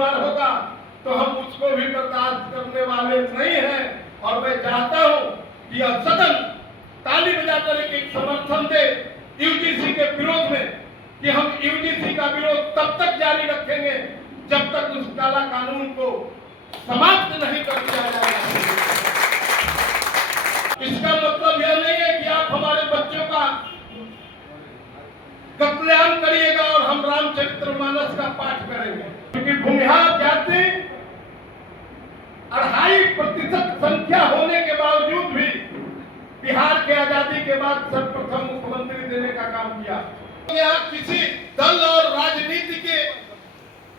उम्मीदवार होगा तो हम उसको भी बर्दाश्त करने वाले नहीं हैं। और मैं चाहता हूं कि यह सदन ताली बजाकर एक समर्थन दे यूजीसी के विरोध में, कि हम यूजीसी का विरोध तब तक जारी रखेंगे जब तक उस काला कानून को समाप्त नहीं कर दिया जाएगा। इसका मतलब यह नहीं है कि आप हमारे बच्चों का कत्लेआम करिएगा और हम रामचरितमानस का पाठ करेंगे, क्योंकि भूमिहार जाति 2.5% संख्या होने के बावजूद भी बिहार के आजादी के बाद सर्वप्रथम मुख्यमंत्री देने का काम किया। यहाँ किसी दल और राजनीति के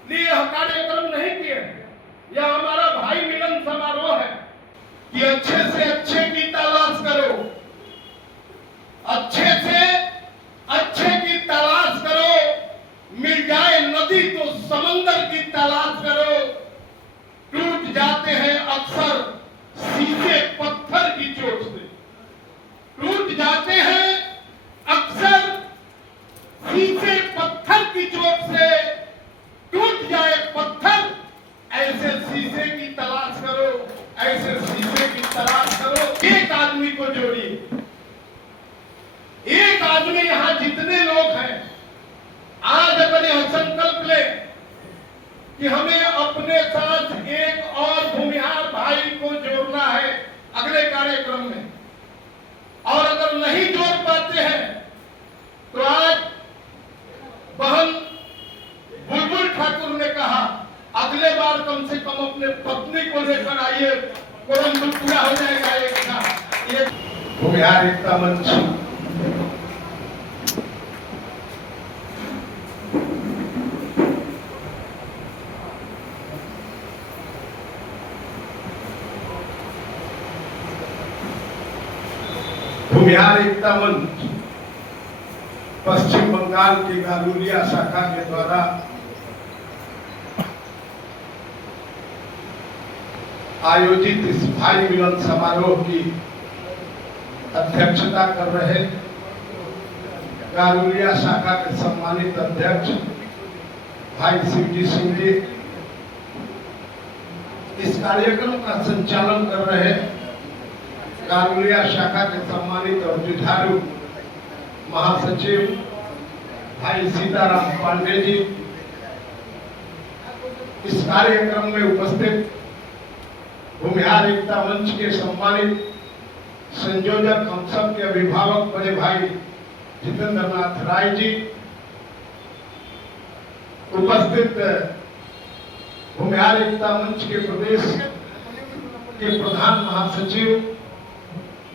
लिए यह कार्यक्रम नहीं किए, यह हमारा भाई मिलन समारोह है कि अच्छे से अच्छे की तलाश करो, अच्छे से अच्छे की तलाश करो, मिल जाए नदी तो समंदर की तलाश करो। टूट जाते हैं अक्सर सीधे पत्थर की चोट से, टूट जाते हैं अक्सर सीधे पत्थर की चोट से। टूट जाए पत्थर, ऐसे शीशे की तलाश करो, ऐसे शीशे की तलाश करो। एक आदमी को जोड़िए, एक आदमी, यहां जितने लोग हैं, आज अगर यह संकल्प ले कि हमें अपने साथ एक और भूमिहार भाई को जोड़ना है अगले कार्यक्रम में, और अगर नहीं जोड़ पाते हैं तो आज बहन बुलबुल ठाकुर ने कहा अगले बार कम से कम अपने पत्नी को लेकर आइए, परंतु पूरा हो जाएगा। एक भूमिहार एकता मंच भूमिहार एकता मंच पश्चिम बंगाल की गालुलिया शाखा के द्वारा आयोजित इस भाई मिलन समारोह की अध्यक्षता कर रहे गालुलिया शाखा के सम्मानित अध्यक्ष भाई शिवजी सिंह जी, इस कार्यक्रम का संचालन कर रहे गालुलिया शाखा के सम्मानित और जुझारू महासचिव भाई सीताराम पांडे जी, इस कार्यक्रम में उपस्थित भूमिहार एकता मंच के सम्मानित संयोजक, हम सब के अभिभावक बड़े भाई जितेंद्र नाथ राय जी, उपस्थित भूमिहार एकता मंच के प्रदेश के प्रधान महासचिव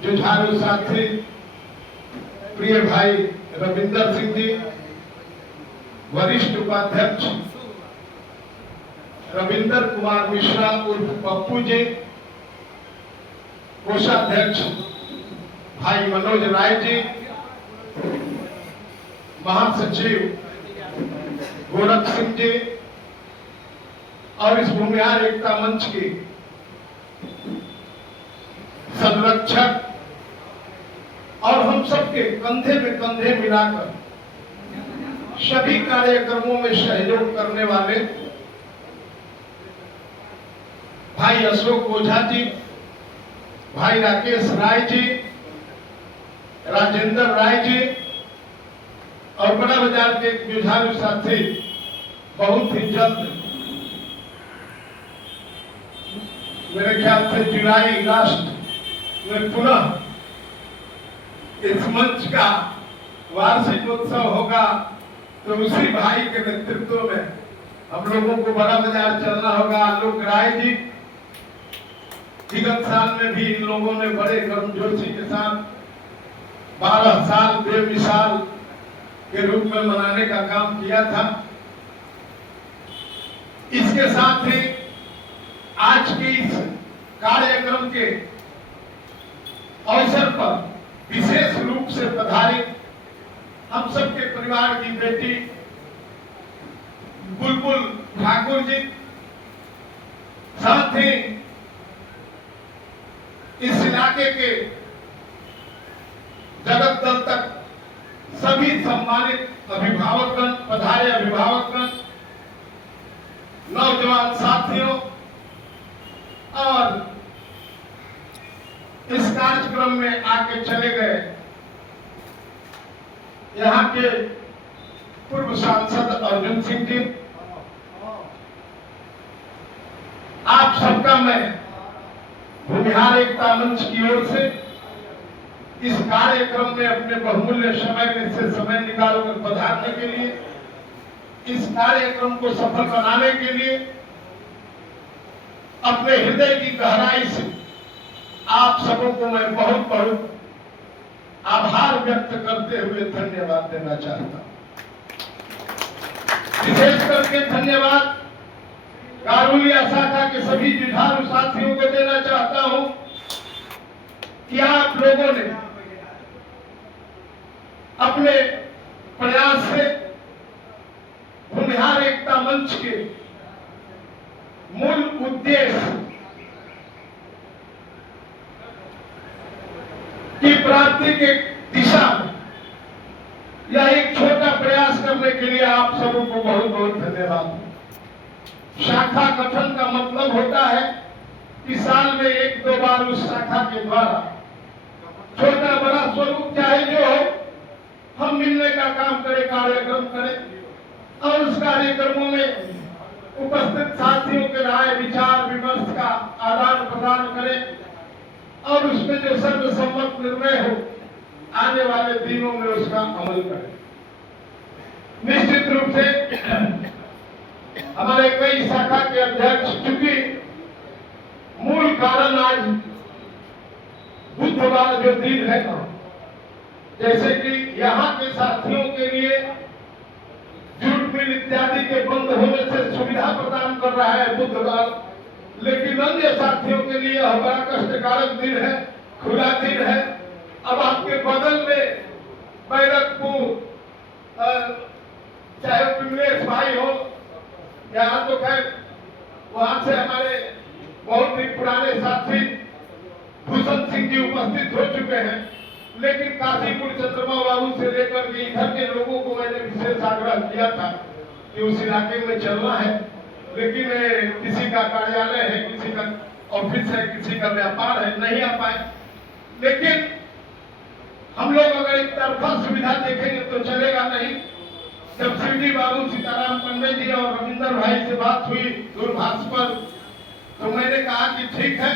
जुझारू साथी प्रिय भाई रविंदर सिंह जी, वरिष्ठ उपाध्यक्ष रविंदर कुमार मिश्रा उर्फ पप्पू जी, कोषाध्यक्ष भाई मनोज राय जी, महासचिव गोरख सिंह जी, और इस भूमिहार एकता मंच की संरक्षक और हम सबके कंधे में कंधे मिलाकर सभी कार्यक्रमों में सहयोग करने वाले भाई अशोक ओझा जी, भाई राकेश राय जी, राजेंद्र राय जी, और बड़ा बाजार के जुझारू साथी बहुत ही जल्द, मेरे ख्याल से जुलाई अगस्त में पुनः इस मंच का वार्षिक उत्सव होगा, तो उसी भाई के नेतृत्व में हम लोगों को बड़ा बाजार चलना होगा। आलोक राय जी, विगत साल में भी इन लोगों ने बड़े गर्मजोशी के साथ 12 साल बेमिसाल के रूप में मनाने का काम किया था। इसके साथ ही आज के इस कार्यक्रम के अवसर पर विशेष रूप से पधारित हम सबके परिवार की बेटी बुलबुल ठाकुर जी, साथ ही इस इलाके के जगत दल तक सभी सम्मानित अभिभावकगण, पधारे अभिभावकगण, नौजवान साथियों और इस कार्यक्रम में आके चले गए यहाँ के पूर्व सांसद अर्जुन सिंह जी, आप सबका मैं भूमिहार एकता मंच की ओर से इस कार्यक्रम में अपने बहुमूल्य समय में से समय निकालकर पधारने के लिए, इस कार्यक्रम को सफल बनाने के लिए अपने हृदय की गहराई से आप सबों को मैं बहुत बहुत आभार व्यक्त करते हुए धन्यवाद देना चाहता हूं। विशेष करके धन्यवाद गारुलिया शाखा के सभी जुझारू साथियों को देना चाहता हूं कि आप लोगों ने अपने प्रयास से भूमिहार एकता मंच के मूल उद्देश्य की प्राप्ति के दिशा में यह एक छोटा प्रयास करने के लिए आप सबों को बहुत बहुत धन्यवाद। शाखा गठन का मतलब होता है कि साल में एक दो बार उस शाखा के द्वारा छोटा बड़ा स्वरूप चाहे जो हो, हम मिलने का काम करें, कार्यक्रम करें और उस कार्यक्रमों में उपस्थित साथियों के राय विचार विमर्श का आदान प्रदान करें और उसमें जो सर्वसम्मत निर्णय हो आने वाले दिनों में उसका अमल करें। निश्चित रूप से हमारे कई शाखा के अध्यक्ष, चूंकि मूल कारण आज बुधवार जो दिन है ना, जैसे कि यहाँ के साथियों के लिए जूट मिल इत्यादि के बंद होने से सुविधा प्रदान कर रहा है बुधवार, लेकिन अन्य साथियों के लिए बड़ा कष्टकारक दिन है, खुला दिन है। अब आपके बगल में बैरकपुर, चाहे विमलेश भाई हो, यहाँ तो खैर वहां से हमारे बहुत ही पुराने साथी भूषण सिंह जी उपस्थित हो चुके हैं, लेकिन काशीपुर चंद्रमा बाबू से लेकर के इधर के लोगों को मैंने विशेष आग्रह किया था कि उस इलाके में चलना है, लेकिन किसी का कार्यालय है, किसी का ऑफिस है, किसी का व्यापार है, नहीं आ पाए। लेकिन हम लोग अगर एक तरफा सुविधा देखेंगे तो चलेगा नहीं। जब शिवजी बाबू, सीताराम पंडित जी और रविंदर भाई से बात हुई दूरभाष पर, तो मैंने कहा कि ठीक है,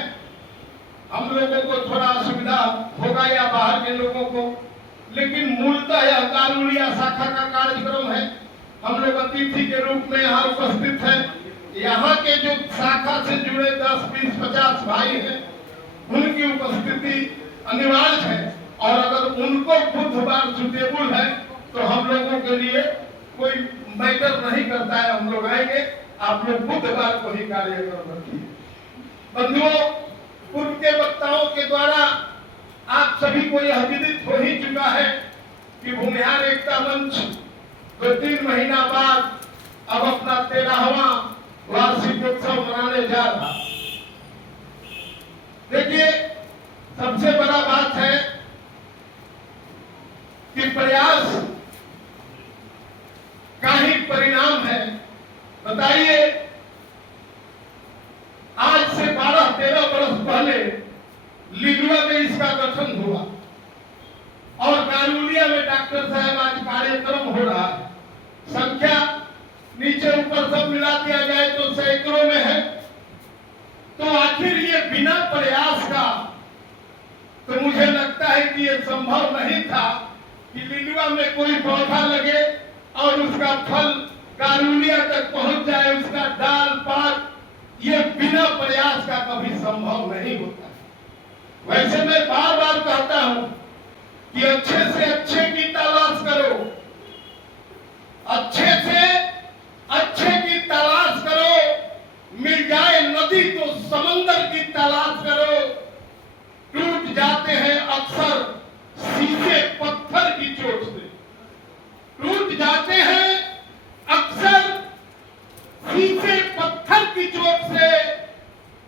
हम लोगों को थोड़ा असुविधा होगा या बाहर के लोगों को, लेकिन मूलतः यह गारुलिया शाखा का कार्यक्रम है। हम लोग अतिथि के रूप में यहाँ उपस्थित हैं। यहाँ के जो शाखा से जुड़े 10, 20, 50 भाई हैं, उनकी उपस्थिति अनिवार्य है और अगर उनको बुधवार सुटेबल है तो हम लोगों के लिए कोई मैटर नहीं करता है, हम लोग आएंगे। आप लोग बुधवार को ही कार्यक्रम रखिए। बंधुओं, पूर्व के वक्ताओं के द्वारा आप सभी को यह विदित हो ही चुका है कि भूमिहार एकता मंच तो 3 महीना बाद अब अपना 13वां वार्षिकोत्सव मनाने जा रहा। देखिए, सबसे बड़ा बात है कि प्रयास का ही परिणाम है। बताइए, आज से 12-13 वर्ष पहले लिलुआ में इसका गठन हुआ और गारुलिया में डॉक्टर साहब आज कार्यक्रम हो रहा है। संख्या नीचे ऊपर सब मिला दिया जाए तो सैकड़ों में है। तो आखिर ये बिना प्रयास का, तो मुझे लगता है कि ये संभव नहीं था कि लिलुआ में कोई पौधा लगे और उसका फल गारुलिया तक पहुंच जाए, उसका डाल पात, ये बिना प्रयास का कभी संभव नहीं होता। वैसे मैं बार बार कहता हूं कि अच्छे से अच्छे की तलाश करो, अच्छे से अच्छे की तलाश करो। मिल जाए नदी तो समंदर की तलाश करो। टूट जाते हैं अक्सर सीधे पत्थर की चोट से, टूट जाते हैं अक्सर सीधे पत्थर की चोट से।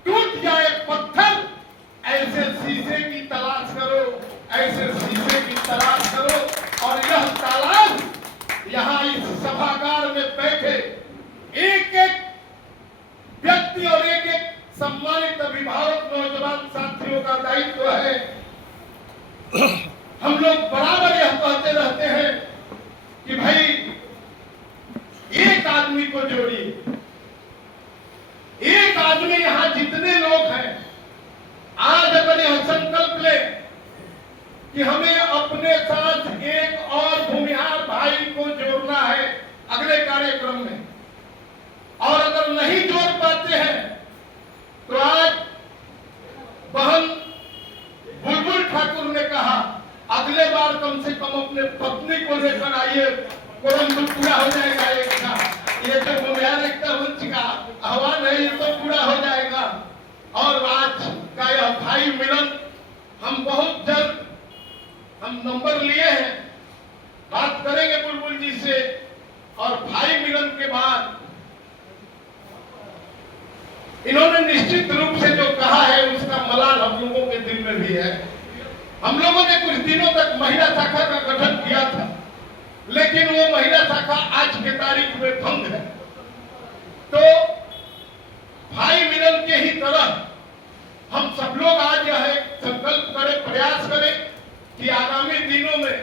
टूट जाए पत्थर, ऐसे शीशे की तलाश करो, ऐसे शीशे की तलाश करो। और यह तलाश यहाँ इस सभागार में बैठे एक एक आदमी को जोड़िए, एक आदमी। यहां जितने लोग हैं आज अपने संकल्प ले कि हमें अपने साथ एक और भूमिहार भाई को जोड़ना है अगले कार्यक्रम में। और अगर नहीं जोड़ पाते हैं तो आज बहन बुलबुल ठाकुर ने कहा अगले बार कम से कम अपने पत्नी को लेकर आइए, कोरम पूरा हो जाएगा। एक का ये तो भूमिहार एकता मंच का आह्वान है, ये तो पूरा हो जाएगा। और आज का यह भाई मिलन हम बहुत जल्द हम नंबर लिए हैं, बात करेंगे बुलबुल जी से। और भाई मिलन के बाद इन्होंने निश्चित रूप से जो कहा है उसका मलाल हम लोगों के दिल में भी है। हम लोगों ने कुछ दिनों तक महिला शाखा का गठन किया था, लेकिन वो महिला शाखा आज के तारीख में भंग है। तो भाई मिलन के ही तरह हम सब लोग आज यह संकल्प करें, प्रयास करें कि आगामी दिनों में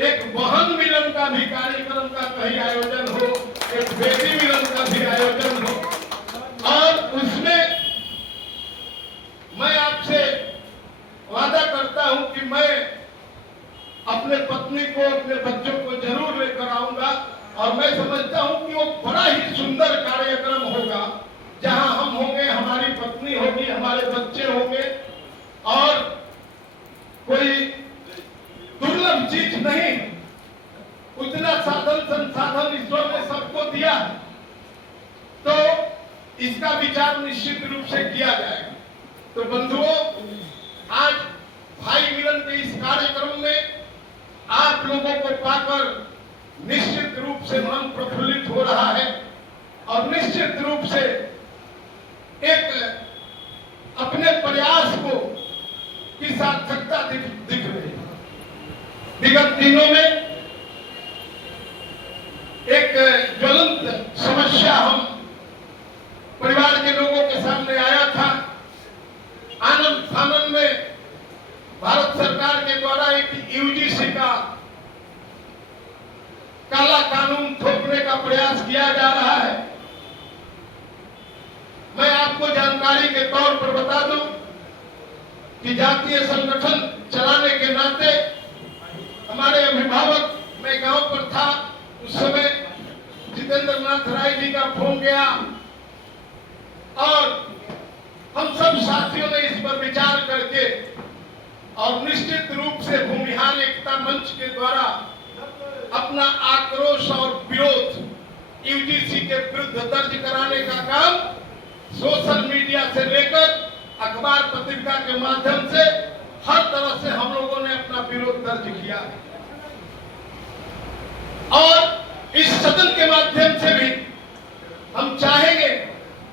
एक बहन मिलन का भी कार्यक्रम का कहीं आयोजन हो, एक बेटी मिलन का भी आयोजन हो। और उसमें मैं आपसे वादा करता हूं कि मैं अपने पत्नी को, अपने बच्चों को जरूर लेकर आऊंगा। और मैं समझता हूं कि वो बड़ा ही सुंदर कार्यक्रम होगा, जहां हम होंगे, हमारी पत्नी होगी, हमारे बच्चे होंगे। और कोई दुर्लभ चीज नहीं, उतना साधन संसाधन ईश्वर ने सबको दिया, तो इसका विचार निश्चित रूप से किया जाएगा। तो बंधुओं, आज भाई मिलन के इस कार्यक्रम में आप लोगों को पाकर निश्चित रूप से मन प्रफुल्लित हो रहा है और निश्चित रूप से एक अपने प्रयास को की सार्थकता दिख रही है। विगत दिनों में एक ज्वलंत समस्या हम परिवार के लोगों के सामने आया था। आनंद फानन में भारत सरकार के द्वारा एक यूजीसी का काला कानून थोपने का प्रयास किया जा रहा है। मैं आपको जानकारी के तौर पर बता दूं कि जातीय संगठन चलाने के नाते हमारे अभिभावक, मैं गांव पर था उस समय, जितेंद्र नाथ राय जी का फोन गया और हम सब साथियों ने इस पर विचार करके और निश्चित रूप से भूमिहार एकता मंच के द्वारा अपना आक्रोश और विरोध यूजीसी के विरुद्ध दर्ज कराने का काम सोशल मीडिया से लेकर अखबार पत्रिका के माध्यम से हर तरह से हम लोगों ने अपना विरोध दर्ज किया है। और इस सदन के माध्यम से भी हम चाहेंगे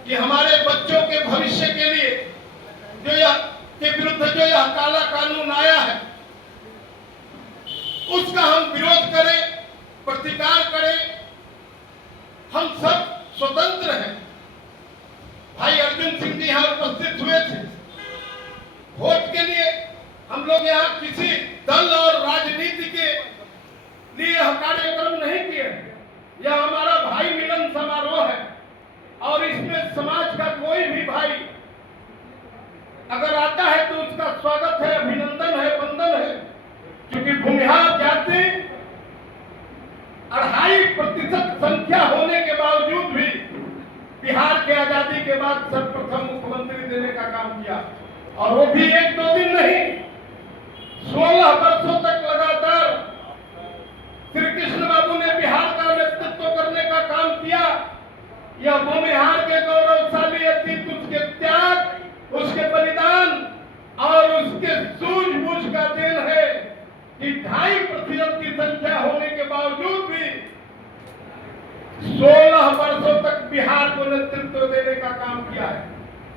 कि हमारे बच्चों के भविष्य के लिए जो यह काला कानून आया है उसका हम विरोध करें, प्रतिकार करें। हम सब स्वतंत्र हैं। भाई अर्जुन सिंह जी यहाँ उपस्थित हुए थे। वोट के लिए हम लोग यहाँ किसी दल और राजनीति के लिए यह कार्यक्रम नहीं किए। यह हमारा भाई मिलन समारोह है और इसमें समाज का कोई भी भाई अगर आता है तो उसका स्वागत है, अभिनंदन है, वंदन है। क्योंकि भूमिहार जाति 2.5% संख्या होने के बावजूद भी बिहार के आजादी के बाद सर्वप्रथम मुख्यमंत्री देने का काम किया। और वो भी 1-2 दिन नहीं, 16 वर्षों तक लगातार श्री कृष्ण बाबू ने बिहार का नेतृत्व करने का काम किया। यह भूमिहार के गौरवशाली अतीत, उसके त्याग, उसके बलिदान और उसके सूझबूझ का देन है कि 2.5% की संख्या होने के बावजूद भी 16 वर्षों तक बिहार को नेतृत्व देने का काम किया है।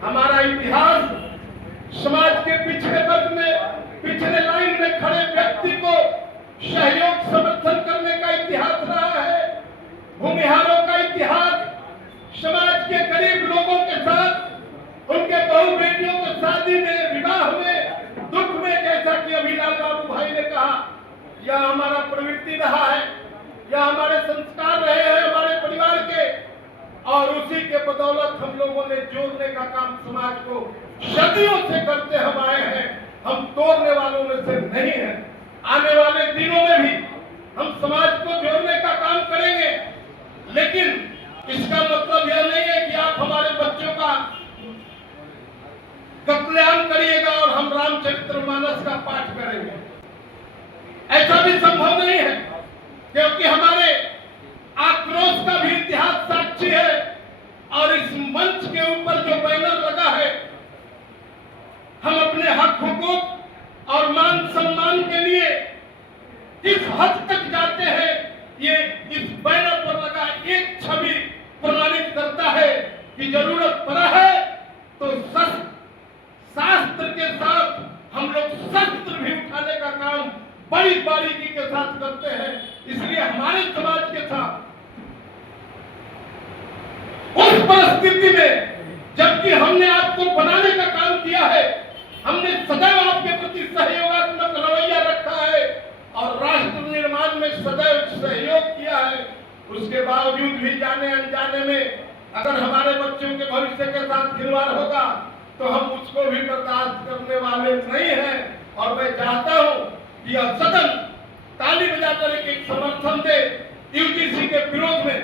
हमारा इतिहास समाज के पिछड़े वर्ग में, पिछले लाइन में खड़े व्यक्ति को सहयोग समर्थन करने का इतिहास रहा है। भूमिहारों का इतिहास समाज के गरीब लोगों के साथ, उनके बहू बेटियों को शादी में, विवाह में, दुख में, जैसा कि अभिलाल बाबू भाई ने कहा, यह हमारा प्रवृत्ति रहा है, यह हमारे संस्कार रहे हैं हमारे परिवार के। और उसी के बदौलत हम लोगों ने जोड़ने का काम समाज को सदियों से करते हम आए हैं। हम तोड़ने वालों में से नहीं हैं। आने वाले दिनों में भी हम समाज को जोड़ने का काम करेंगे, लेकिन इसका मतलब यह नहीं है कि आप हमारे बच्चों का कत्लेआम करिएगा और हम रामचरितमानस का पाठ करेंगे। ऐसा भी संभव नहीं है, क्योंकि हमारे आक्रोश का भी इतिहास साक्षी है। और इस मंच के ऊपर जो बैनर लगा है, हम अपने हक हुकूक और मान सम्मान के लिए किस हद तक जाते हैं, ये इस बैनर पर लगा एक छवि प्रमाणित करता है कि जरूरत पड़ा है तो शास्त्र के साथ हम लोग शस्त्र भी उठाने का काम बड़ी बारीकी के साथ करते हैं। इसलिए हमारे समाज के साथ उस परिस्थिति में, जबकि हमने आपको बनाने का काम किया है, हमने सदैव आपके प्रति सहयोगात्मक रवैया रखा है और राष्ट्र निर्माण में सदैव सहयोग किया है, उसके बावजूद भी जाने अनजाने में अगर हमारे बच्चों के भविष्य के साथ खिलवाड़ होगा तो हम उसको भी बर्दाश्त करने वाले नहीं हैं। और मैं चाहता हूं कि यह सदन ताली बजाकर एक समर्थन दे यूजीसी के विरोध में,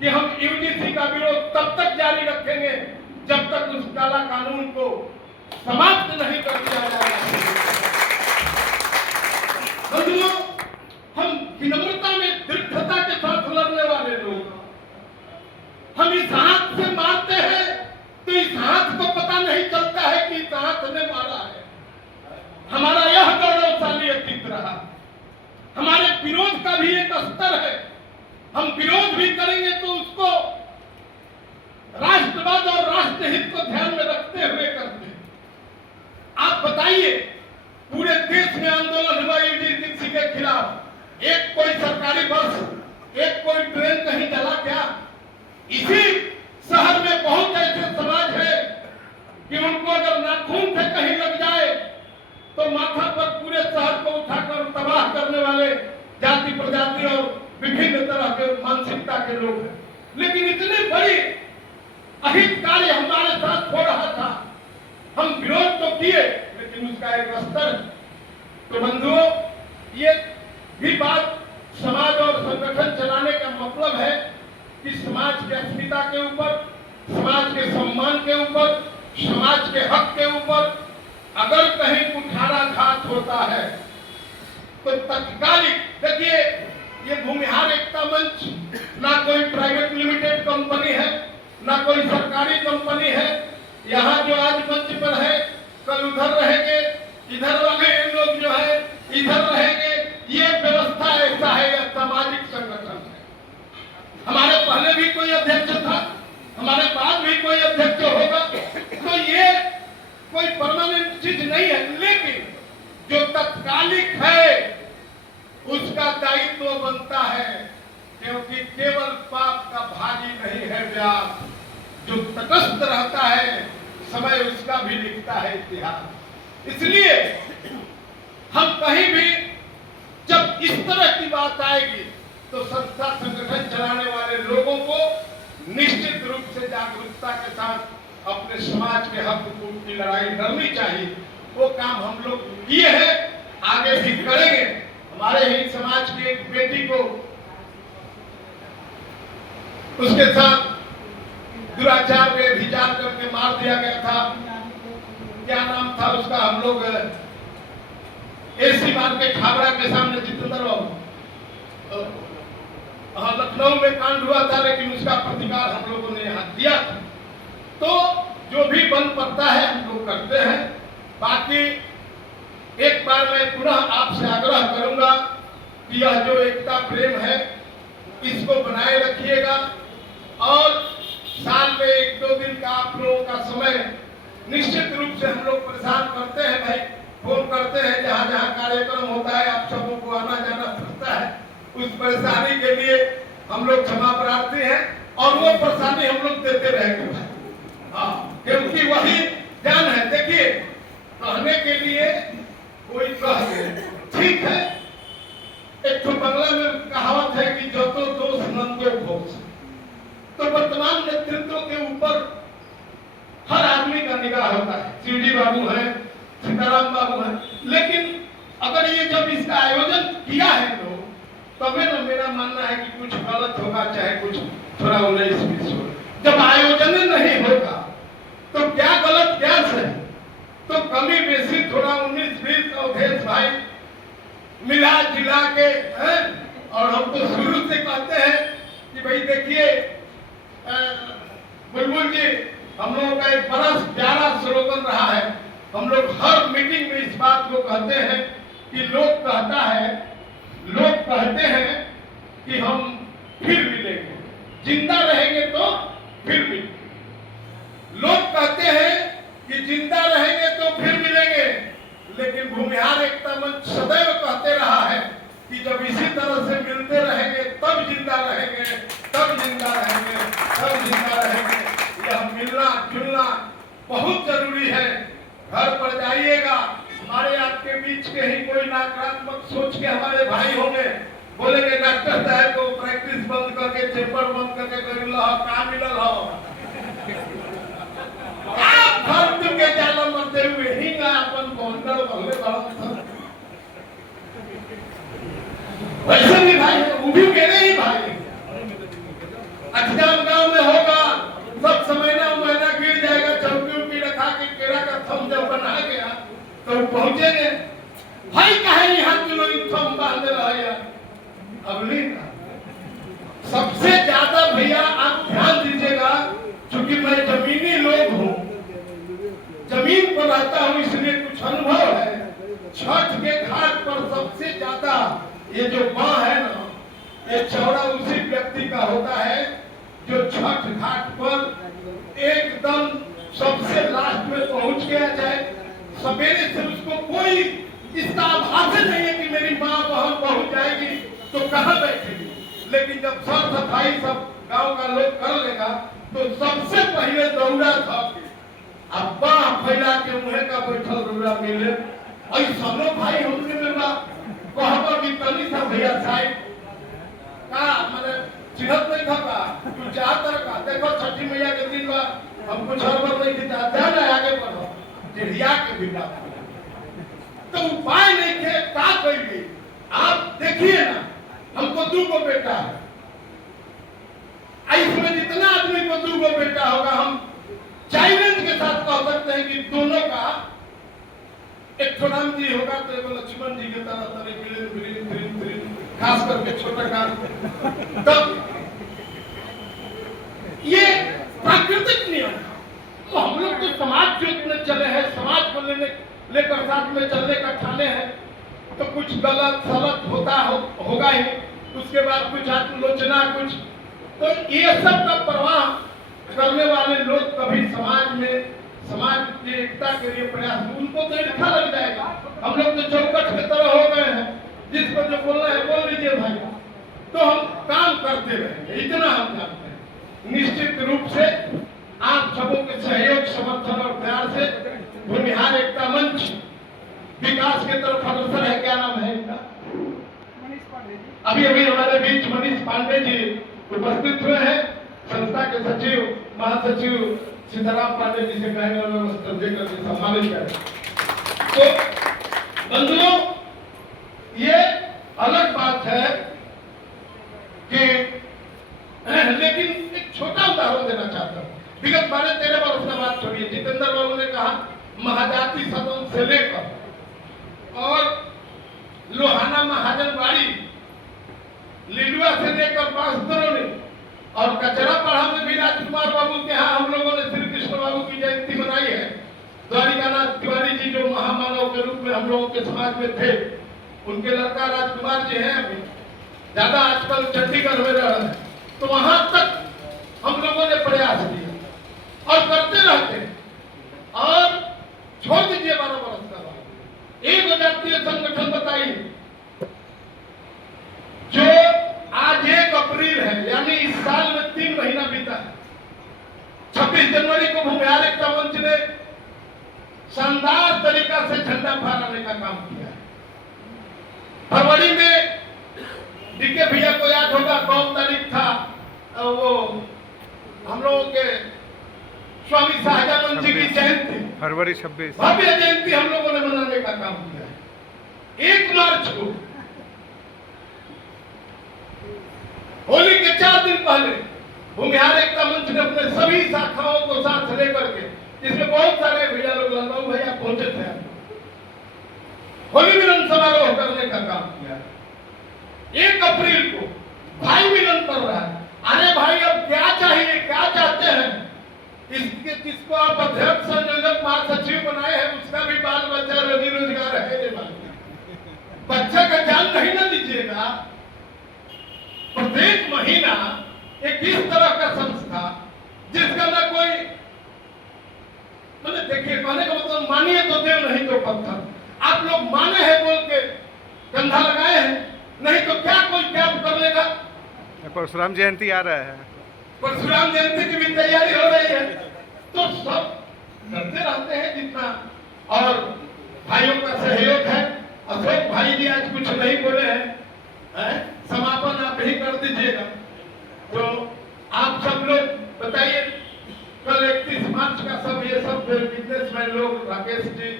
कि हम यूजीसी का विरोध तब तक जारी रखेंगे जब तक उस काला कानून को समाप्त नहीं कर दिया जाएगा। बंधुओं, हम विनम्रता में दृढ़ता के साथ लड़ने वाले लोग, हम इस हाथ से मारते हैं तो इस हाथ को पता नहीं चलता है कि इस हाथ ने मारा है। हमारा यह गौरवशाली अतीत रहा। हमारे विरोध का भी एक स्तर है। हम विरोध भी करेंगे तो उसको राष्ट्रवाद और राष्ट्रहित को ध्यान में रखते हुए करते हैं। आप बताइए, पूरे देश में आंदोलन हुआ यूजीसी के खिलाफ, एक कोई सरकारी बस, एक कोई ट्रेन कहीं जला क्या? इसी शहर में बहुत ऐसे समाज है कि उनको अगर नाखून से कहीं लग जाए तो माथा पर पूरे शहर को उठाकर तबाह करने वाले जाति प्रजाति और विभिन्न तरह के मानसिकता के लोग हैं। लेकिन इतनी बड़ी अहित कार्य हमारे साथ हो रहा था, हम विरोध तो किए लेकिन उसका एक स्तर। तो बंधुओं, ये भी बात समाज और संगठन चलाने का मतलब है कि समाज के अस्मिता के ऊपर, समाज के सम्मान के ऊपर, समाज के हक के ऊपर अगर कहीं कुठाराघात होता है तो तत्कालिक, देखिए ये भूमिहार एकता मंच ना कोई प्राइवेट लिमिटेड कंपनी है, ना कोई सरकारी कंपनी है। यहाँ जो आज मंच पर है, कल उधर रहेंगे, इधर वाले लोग जो है इधर रहेंगे। ये व्यवस्था ऐसा है, यह सामाजिक संगठन है। हमारे पहले भी कोई अध्यक्ष था, हमारे बाद भी कोई अध्यक्ष होगा, तो ये कोई परमानेंट चीज नहीं है। लेकिन जो तत्कालिक है उसका दायित्व बनता है, क्योंकि केवल पाप का भागी नहीं है व्यास। जो तटस्थ रहता है समय उसका भी लिखता है इतिहास। इसलिए हम कहीं भी जब इस तरह की बात आएगी तो संस्था संगठन चलाने वाले लोगों को निश्चित रूप से जागरूकता के साथ अपने समाज के हक हुकूक की लड़ाई लड़नी चाहिए। वो काम हम लोग किए हैं, आगे भी करेंगे। हमारे ही समाज की एक बेटी को उसके साथ दुराचार में विचार करके मार दिया गया था। क्या नाम था उसका? हम लोग एसी मार्केट हावड़ा के सामने जितेंद्र बाबू, लखनऊ में कांड हुआ था, लेकिन उसका प्रतिकार हम लोगों ने यहाँ दिया था। तो जो भी बन पड़ता है हम लोग करते हैं। बाकी एक बार मैं पुनः आपसे आग्रह करूंगा कि यह जो एकता प्रेम है इसको बनाए रखिएगा और साल में 1-2 दिन का आप लोगों का समय निश्चित रूप से हम लोग परेशान करते हैं भाई, फोन करते हैं, जहाँ जहाँ कार्यक्रम होता है आप सबों को आना जाना पड़ता है। उस परेशानी के लिए हम लोग क्षमा प्रार्थी हैं और वो परेशानी हम लोग देते रहेंगे भाई। हाँ, क्योंकि वही जान है। देखिए, कहने के लिए कोई कह दे, ठीक है। एक तो बंगला में कहावत है कि जो तो दोष नंदो घोष। तो वर्तमान में व्यक्तित्व के ऊपर हर आदमी का निगाह होता है। शिवजी बाबू है, सीताराम बाबू है, लेकिन अगर ये जब इसका आयोजन किया है तो तभी ना मेरा मानना है कि कुछ गलत होगा, चाहे कुछ थोड़ा 19-20 हो। जब आयोजन नहीं होगा तो क्या गलत क्या सही, तो कमी बेसी थोड़ा 19-20 अवधेश भाई मिला जिला के हैं। और हम तो शुरू से कहते हैं कि भाई देखिए बुलबुल जी, हम लोगों का एक बड़ा प्यारा स्लोगन रहा है। हम लोग हर मीटिंग में इस बात को कहते हैं कि लोग कहते हैं कि हम फिर मिलेंगे, जिंदा रहेंगे तो फिर मिलेंगे। लोग कहते हैं कि जिंदा रहेंगे तो फिर मिलेंगे, लेकिन भूमिहार एकता मंच सदैव कहते रहा है कि जब इसी तरह से मिलते रहेंगे तब जिंदा रहेंगे, तब जिंदा रहेंगे, तब जिंदा रहेंगे। यह मिलना जुलना बहुत जरूरी है। घर पर जाइएगा, हमारे आपके बीच के ही कोई नकारात्मक सोच के हमारे भाई होंगे, बोलेंगे डॉक्टर साहब को प्रैक्टिस बंद करके, चेम्बर बंद करके काम मिलल हो, आप भक्त के जाला मरते हुए ही ना अपन बॉन्डर बोले बड़ा। वैसे भी भाई है, वो भी मेरे ही भाई। अठजाम गांव में होगा, सब समय ना महीना गिर जाएगा, चौकी उकी रखा के केरा का थम जब बना गया तो पहुंचेंगे। भाई कहे यहाँ तुम लोग थम बांध रहा यार। अगली सबसे ज्यादा भैया आप ध्यान दीजिएगा, क्योंकि मैं जमीनी लोग हूँ, जमीन पर रहता हूँ, इसलिए कुछ अनुभव है। छठ के घाट पर सबसे ज्यादा ये जो बाँ है ना, ये चौड़ा उसी व्यक्ति का होता है जो छठ घाट पर एकदम सबसे लास्ट में पहुंच गया। चाहे सवेरे से उसको कोई इसका आभास नहीं है कि मेरी माँ बहन पहुंच जाएगी तो कहाँ बैठेगी, लेकिन जब साफ सफाई सब गांव का लोग कर लेगा तो सबसे पहले दौड़ा था अब बाह फैला के मुहे का बैठल दौड़ा मिले। ऐसा भाई हमने मेरा कहबा कि तनी सा भैया साहब का माने चिन्हत नहीं था का तू चाहता का देखो छठी मैया के दिन बा हमको छरबर नहीं खींचा जाना आगे बढ़ो चिड़िया के बिना तो उपाय नहीं थे का करेंगे। आप देखिए ना, हमको 2 बेटा है, इसमें जितना आदमी को 2 बेटा होगा, हम चैलेंज के साथ कह सकते हैं कि दोनों का एक राम जी होगा तो एक लक्ष्मण जी की तरह खास करके छोटा काम। तब ये प्राकृतिक नियम है। तो हम लोग तो समाज जो इतने चले हैं, समाज को लेकर साथ में चलने का ठाने हैं, तो कुछ गलत सलत होगा ही, उसके बाद कुछ आत्मलोचना कुछ, तो ये सब का प्रवाह करने वाले लोग कभी समाज की एकता के लिए प्रयास, उनको तो लिखा लग जाएगा। हम लोग तो चौकट की तरह हो गए हैं, जिसको जो बोलना है बोल लीजिए भाई, तो हम काम करते रहेंगे, इतना हम जानते हैं। निश्चित रूप से आप सबों के सहयोग समर्थन और प्यार से भूमिहार एकता मंच विकास के तरफ अग्रसर है। क्या नाम है इनका? अभी हमारे बीच मनीष पांडे जी उपस्थित हुए हैं, संस्था के सचिव महासचिव सीताराम पांडे जी से कहेंगे व्यवस्था देकर सम्मानित करें। तो बंधुओं, ये अलग बात है कि लेकिन एक छोटा उदाहरण देना चाहता हूँ। विगत 12-13 वर्ष का बात छोड़िए, जितेंद्र बाबू ने कहा महाजाति सदन से लेकर और लोहाना महाजनवाड़ी, लिलुआ से लेकर बांसदरोनी और कचरा पढ़ा में भी राजकुमार बाबू के यहाँ हम लोगों ने श्री कृष्ण बाबू की जयंती मनाई है। द्वारिकानाथ तिवारी जी जो महामानव के रूप में हम लोगों के समाज में थे, उनके लड़का राजकुमार जी हैं, अभी ज्यादा आजकल चंडीगढ़ में रह रहे हैं, तो वहां तक हम लोगों ने प्रयास किया और करते रहते। और छोड़ दीजिए 12 वर्ष का बात, एक जातीय संगठन बताइए जो आज 1 अप्रैल है, यानी इस साल में 3 महीना बीता है। 26 जनवरी को भूमिहार एकता मंच ने शानदार तरीका से झंडा फहराने का काम किया है। फरवरी में डीके भैया को याद होगा कौन तारीख था, वो हम लोगों के स्वामी शाहजानंद जी की जयंती, फरवरी 26 भव्य जयंती हम लोगों ने मनाने का काम किया है। 1 मार्च को होली के 4 दिन पहले भूमिहार एकता मंच ने अपने सभी शाखाओं को साथ लेकर के, जिसमें बहुत सारे भैया लोग, लखनऊ भैया पहुंचे थे, होली मिलन समारोह करने का काम किया। 1 अप्रैल को भाई मिलन कर रहा है। अरे भाई, अब क्या चाहिए, क्या चाहते हैं? इसके जिसको आप अध्यक्ष, संयोजक, महासचिव बनाए हैं, उसका भी बाल बच्चा रोजी रोजगार है। बच्चा का जान नहीं ना दीजिएगा। प्रत्येक महीना एक इस तरह का संस्था जिसका ना कोई, मतलब देखिए, कहने का मतलब मानिए तो देव, नहीं तो पत्थर। आप लोग माने हैं बोल के कंधा लगाए हैं, नहीं तो क्या कोई क्या कर लेगा। परशुराम जयंती आ रहा है, परशुराम जयंती की भी तैयारी हो रही है, तो सब करते रहते हैं जितना। और भाइयों का सहयोग है। अशोक भाई जी आज कुछ नहीं बोले हैं, समापन आप ही कर दीजिएगा। तो आप सब लोग बताइए, कल 31 मार्च का सब ये सब बिजनेसमैन लोग, राकेश जी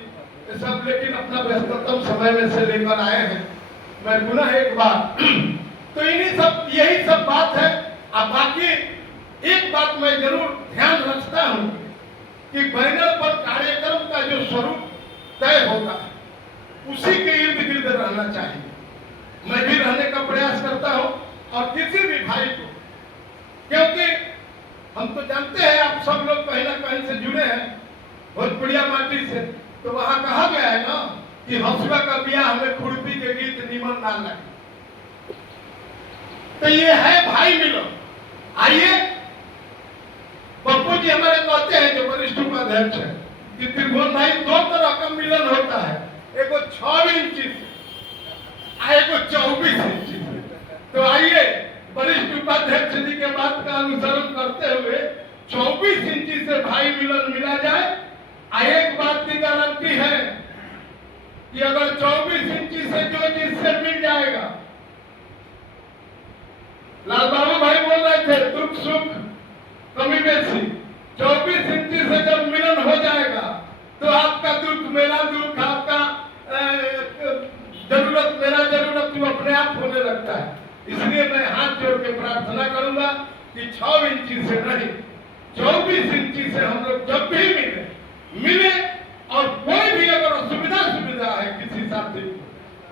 सब, लेकिन अपना व्यस्ततम समय में से लेकर आए हैं। मैं पुनः एक बार तो इन्हीं सब, यही सब बात है। अब बाकी एक बात मैं जरूर ध्यान रखता हूं कि बैनर पर कार्यक्रम का जो स्वरूप तय होगा उसी के इर्द गिर्द रहना चाहिए। मैं भी रहने का प्रयास करता हूं, और किसी भी भाई को, क्योंकि हम तो जानते हैं आप सब लोग कहीं ना कहीं से जुड़े हैं भोजपुरिया माटी से, तो वहां कहा गया है ना कि हंसुआ का ब्याह हमें खुरपी के गीत निमन ना लगे। तो ये है भाई मिलन। आइए, पप्पू जी हमारे कहते हैं, जो वरिष्ठ उपाध्यक्ष है, कि त्रिभुवन भाई 2 तरह का मिलन होता है, एक 6 इंची से, एक 24 इंची से। तो आइए, वरिष्ठ उपाध्यक्ष जी के बात का अनुसरण करते हुए 24 इंची से भाई मिलन मिला जाए। एक बात की गारंटी है कि अगर 24 इंची से जो जिससे मिल जाएगा, लाल बाबू भाई बोल रहे थे, दुख सुख कमी बेसी, 24 इंची से जब मिलन हो जाएगा तो आपका दुख मेरा दुख, आपका जरूरत मेरा जरूरत, तो अपने आप होने लगता है। इसलिए मैं हाथ जोड़ के प्रार्थना करूंगा कि 6 इंची से नहीं, 24 इंची से हम लोग जब भी मिले, और कोई भी अगर सुविधा है किसी साथी को,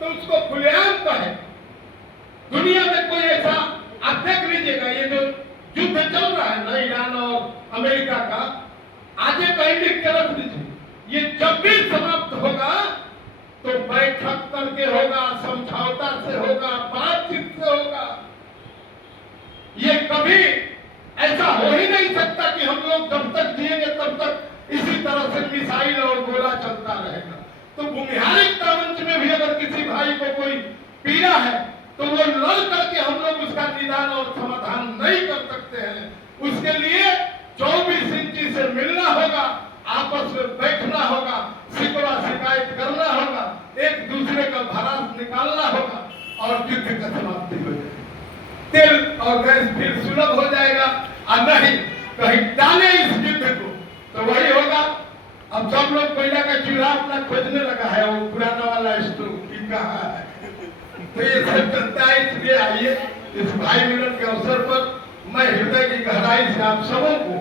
तो उसको खुलेआम कहे। दुनिया में कोई ऐसा, आप देख लीजिएगा, ये जो युद्ध चल रहा है ना ईरान और अमेरिका का, आज कहीं लिख के रख दीजिए, ये जब भी समाप्त होगा तो बैठक करके होगा, समझौता से होगा, बातचीत से होगा। ये कभी ऐसा हो ही नहीं सकता कि हम लोग जब तक जिएंगे तब तक इसी तरह से मिसाइल और गोला चलता रहेगा। तो भूमिहार एकता मंच में भी अगर किसी भाई को कोई पीड़ा है तो वो लड़ करके हम लोग उसका निदान और समाधान नहीं कर सकते हैं। उसके लिए 24 इंची से मिलना होगा, आपस में बैठना होगा, शिकवा शिकायत करना होगा, एक दूसरे का भरास निकालना होगा, और युद्ध का समाप्ति हो जाएगी। तेल और गैस फिर सुलभ हो जाएगा, और नहीं कहीं डाले इस युद्ध को तो वही होगा। अब सब लोग कोयला का चूल्हा अपना खोजने लगा है, वो पुराना वाला स्टोव की कहा है। तो ये सब चलता है। इसलिए आइए, इस भाई मिलन के अवसर पर मैं हृदय की गहराई से आप सबों को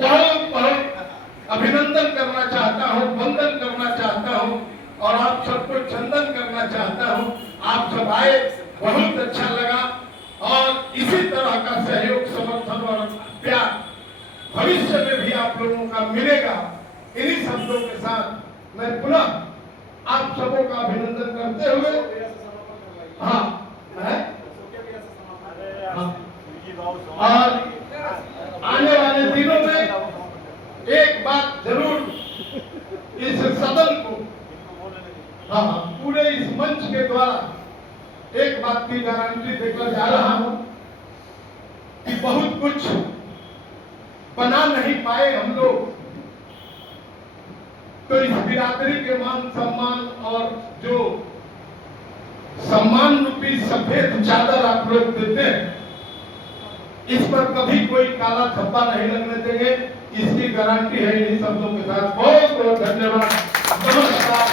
बहुत बहुत अभिनंदन करना चाहता हूँ, वंदन करना चाहता हूँ, और आप सबको चंदन करना चाहता हूँ। आप सब आए, बहुत अच्छा लगा, और इसी तरह का सहयोग, समर्थन और प्यार भविष्य में भी आप लोगों का मिलेगा। इन्हीं शब्दों के साथ मैं पुनः आप सबों का अभिनंदन करते हुए, हाँ, और आने वाले दिनों में एक बात जरूर इस सदन को, हाँ, पूरे इस मंच के द्वारा एक बात की गारंटी देकर जा रहा हूं कि बहुत कुछ बना नहीं पाए हम लोग, तो इस बिरादरी के मान सम्मान और जो सम्मान रूपी सफेद चादर आप लोग देते हैं, इस पर कभी कोई काला धब्बा नहीं लगने देंगे, इसकी गारंटी है। इन्हीं शब्दों के साथ बहुत बहुत धन्यवाद। नमस्कार।